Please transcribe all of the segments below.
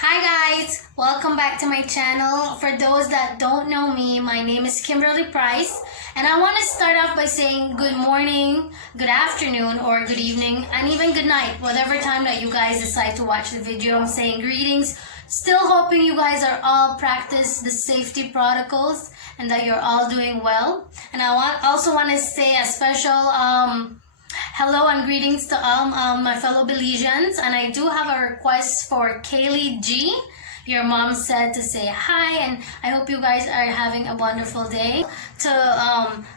Hi guys! Welcome back to my channel. For those that don't know me, my name is Kimberly Price, and I want to start off by saying good morning, good afternoon, or good evening, and even good night, whatever time that you guys decide to watch the video. I'm saying greetings. Still hoping you guys are all practice the safety protocols and that you're all doing well. And I also want to say a special hello and greetings to all my fellow Belizeans, and I do have a request for Kaylee G. Your mom said to say hi, and I hope you guys are having a wonderful day. To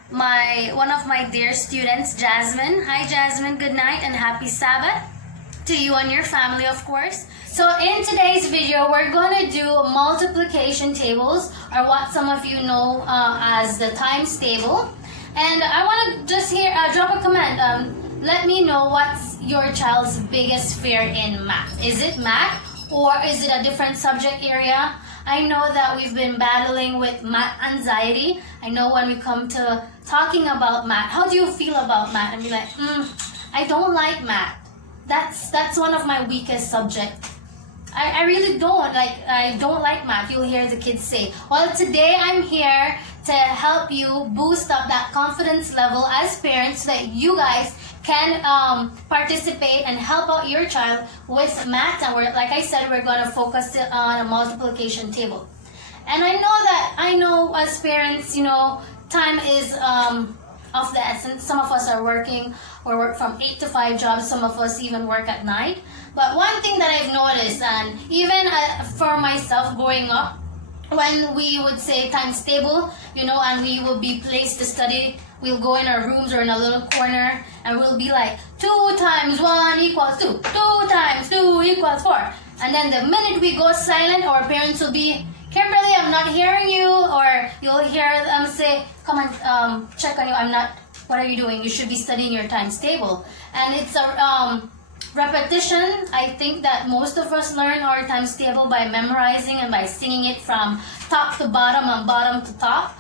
one of my dear students, Jasmine. Hi Jasmine, good night and happy Sabbath to you and your family, of course. So in today's video, we're going to do multiplication tables, or what some of you know as the times table. And I want to just drop a comment. Let me know what's your child's biggest fear in math. Is it math, or is it a different subject area? I know that we've been battling with math anxiety. I know when we come to talking about math, how do you feel about math? And be like, I don't like math. That's one of my weakest subjects. I really don't like math. You'll hear the kids say. Well, today I'm here to help you boost up that confidence level as parents so that you guys can participate and help out your child with math. And like I said, we're going to focus on a multiplication table. And I know as parents, time is of the essence. Some of us are working or work from 8 to 5 jobs. Some of us even work at night. But one thing that I've noticed, and even for myself growing up, when we would say times table, and we will be placed to study, we'll go in our rooms or in a little corner, and we'll be like, 2 times 1 equals 2, 2 times 2 equals 4. And then the minute we go silent, our parents will be, Kimberly, I'm not hearing you, or you'll hear them say, come on, check on you, what are you doing? You should be studying your times table. And it's a repetition. I think that most of us learn our times table by memorizing and by singing it from top to bottom and bottom to top.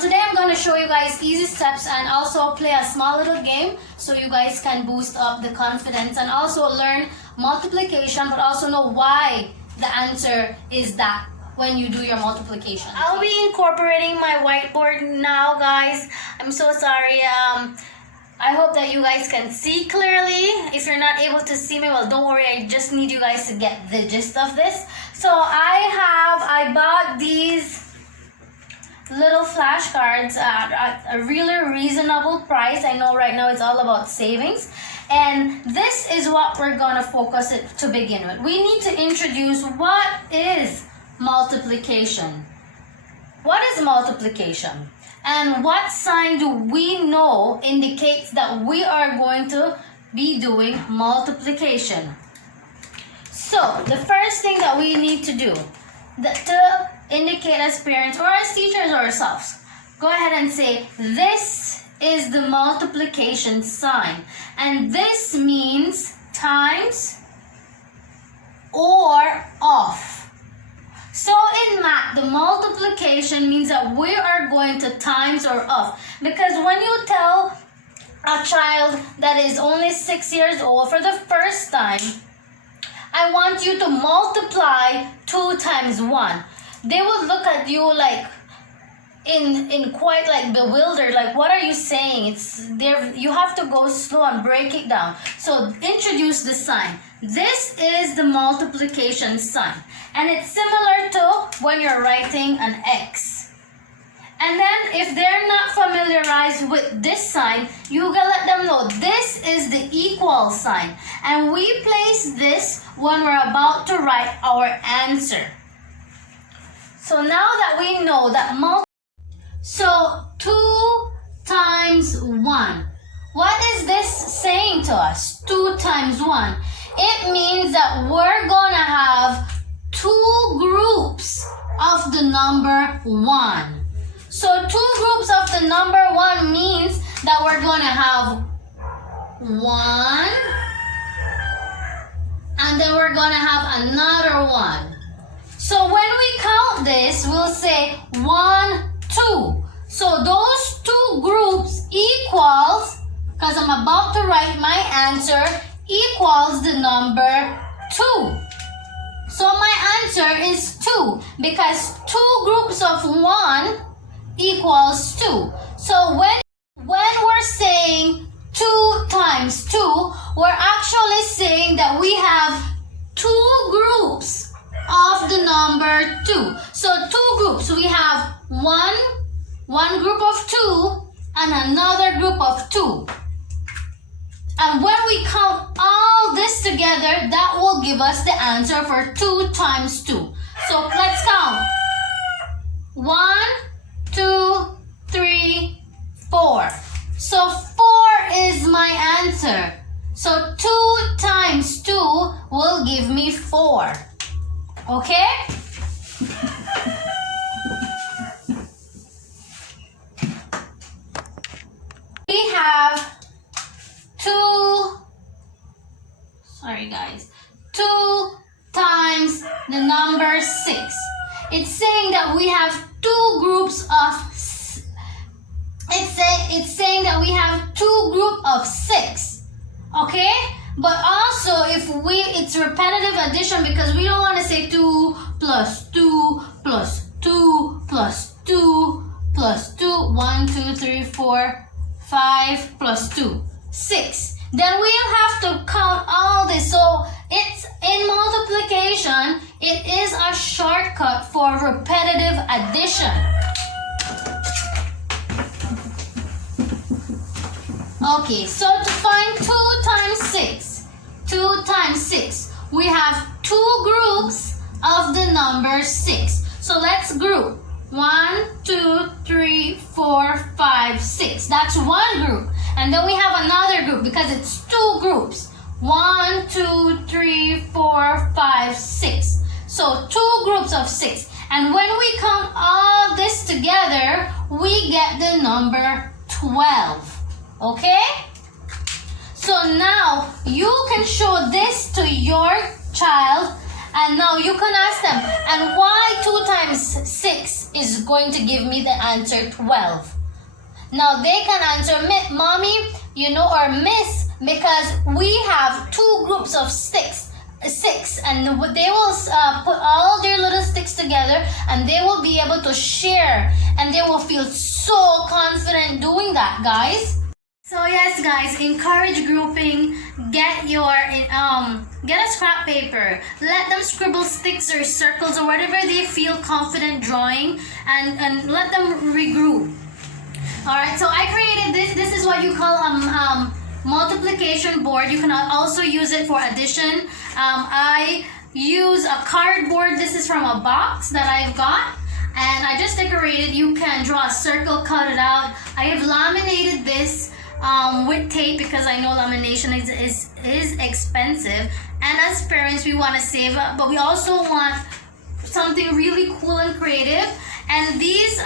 Today I'm going to show you guys easy steps and also play a small little game so you guys can boost up the confidence and also learn multiplication, but also know why the answer is that when you do your multiplication. I'll be incorporating my whiteboard now, guys. I'm so sorry. I hope that you guys can see clearly. If you're not able to see me, well, don't worry. I just need you guys to get the gist of this. So I bought these little flashcards at a really reasonable price. I know right now it's all about savings. And this is what we're going to focus it to begin with. We need to introduce what is multiplication. What is multiplication? And what sign do we know indicates that we are going to be doing multiplication? So, the first thing that we need to do to indicate as parents or as teachers ourselves, go ahead and say, this is the multiplication sign. And this means times or off. So in math, the multiplication means that we are going to times or off. Because when you tell a child that is only 6 years old for the first time, I want you to multiply 2 times 1. They will look at you like in quite like bewildered, like what are you saying? You have to go slow and break it down. So introduce the sign. This is the multiplication sign, and it's similar to when you're writing an X. And then if they're not familiarized with this sign, you can let them know this is the equal sign, and we place this when we're about to write our answer. So now that we know that so 2 times 1. What is this saying to us? 2 times 1. It means that we're going to have 2 groups of the number 1. So 2 groups of the number 1 means that we're going to have 1, and then we're going to have another 1. So when we count this, we'll say 1, 2. So those 2 groups equals, because I'm about to write my answer, equals the number 2. So my answer is 2 because 2 groups of 1 equals 2. So when we're saying 2 times 2, we're actually saying that we have 2 groups of the number 2. So 2 groups, we have one group of 2 and another group of 2. And when we count all this together, that will give us the answer for 2 times 2. So let's count. 1, 2, 3, 4. So 4 is my answer. So 2 times 2 will give me 4. Okay? We have 2 times the number 6. It's saying that we have 2 groups of it's saying that we have 2 group of 6. Okay? But also it's repetitive addition because we don't want to say 2 plus 2 plus 2 plus 2 plus 2. 1, 2, 3, 4, 5 plus 2. 6. Then we'll have to count all this. So it's in multiplication, it is a shortcut for repetitive addition. Okay, so to find 2 times 6, we have 2 groups of the number 6. So let's group. 1, 2, 3, 4, 5, 6. That's one group. And then we have another group because it's 2 groups. 1, 2, 3, 4, 5, 6. So 2 groups of 6. And when we count all this together, we get the number 12. Okay? So now you can show this to your child and now you can ask them, and why 2 times 6 is going to give me the answer 12? Now they can answer, Mommy, or Miss, because we have 2 groups of 6 and they will put all their little sticks together and they will be able to share and they will feel so confident doing that, guys. So yes, guys, encourage grouping. Get a scrap paper. Let them scribble sticks or circles or whatever they feel confident drawing, and let them regroup. All right. So I created this. This is what you call multiplication board. You can also use it for addition. I use a cardboard. This is from a box that I've got. And I just decorated. You can draw a circle, cut it out. I have laminated this with tape because I know lamination is expensive, and as parents we want to save up, but we also want something really cool and creative. And these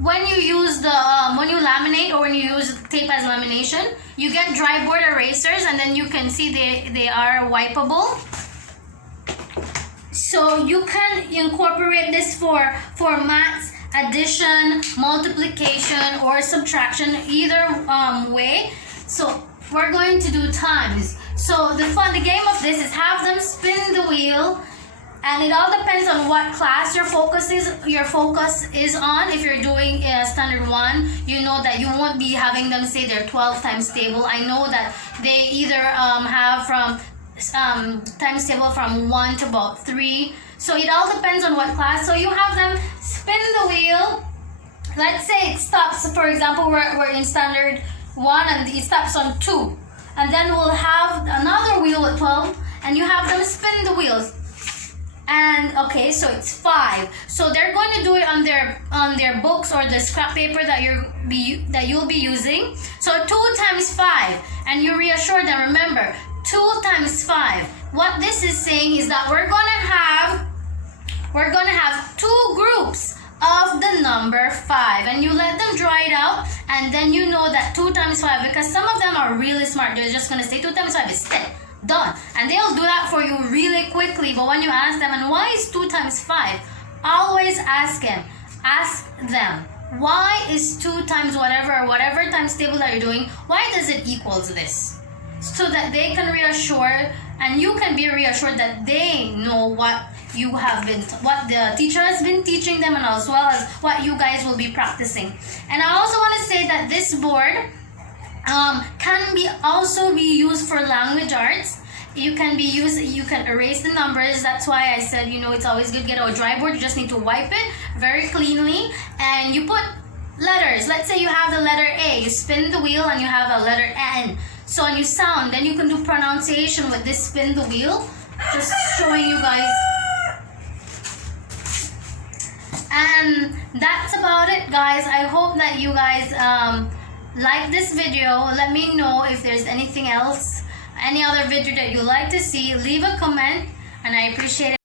when you use when you laminate or when you use tape as lamination, you get dry board erasers, and then you can see they are wipeable. So you can incorporate this for maths, addition, multiplication, or subtraction, either way. So we're going to do times. So the game of this is have them spin the wheel, and it all depends on what class your focus is on. If you're doing standard 1, you know that you won't be having them say their 12 times table. I know that they either have from times table from 1 to about 3. So it all depends on what class. So you have them spin the wheel. Let's say it stops. For example, we're in standard 1 and it stops on 2. And then we'll have another wheel with 12 and you have them spin the wheels. And okay, so it's 5. So they're going to do it on their books or the scrap paper that you'll be using. So 2 times 5, and you reassure them, remember, 2 times 5. What this is saying is that we're gonna have 2 groups of the number 5, and you let them draw it out, and then you know that 2 times 5, because some of them are really smart, they're just gonna say 2 times 5 is 10, done, and they'll do that for you really quickly. But when you ask them, and why is 2 times 5, always ask them, why is 2 times whatever times table that you're doing, why does it equals this? So that they can reassure, and you can be reassured that they know what what the teacher has been teaching them, and as well as what you guys will be practicing. And I also want to say that this board can also be used for language arts. You can erase the numbers. That's why I said, it's always good to get a dry board. You just need to wipe it very cleanly, and you put letters. Let's say you have the letter A, you spin the wheel and you have a letter N. So when you sound, then you can do pronunciation with this spin the wheel. Just showing you guys. And that's about it, guys. I hope that you guys like this video. Let me know if there's anything else, any other video that you'd like to see. Leave a comment, and I appreciate it.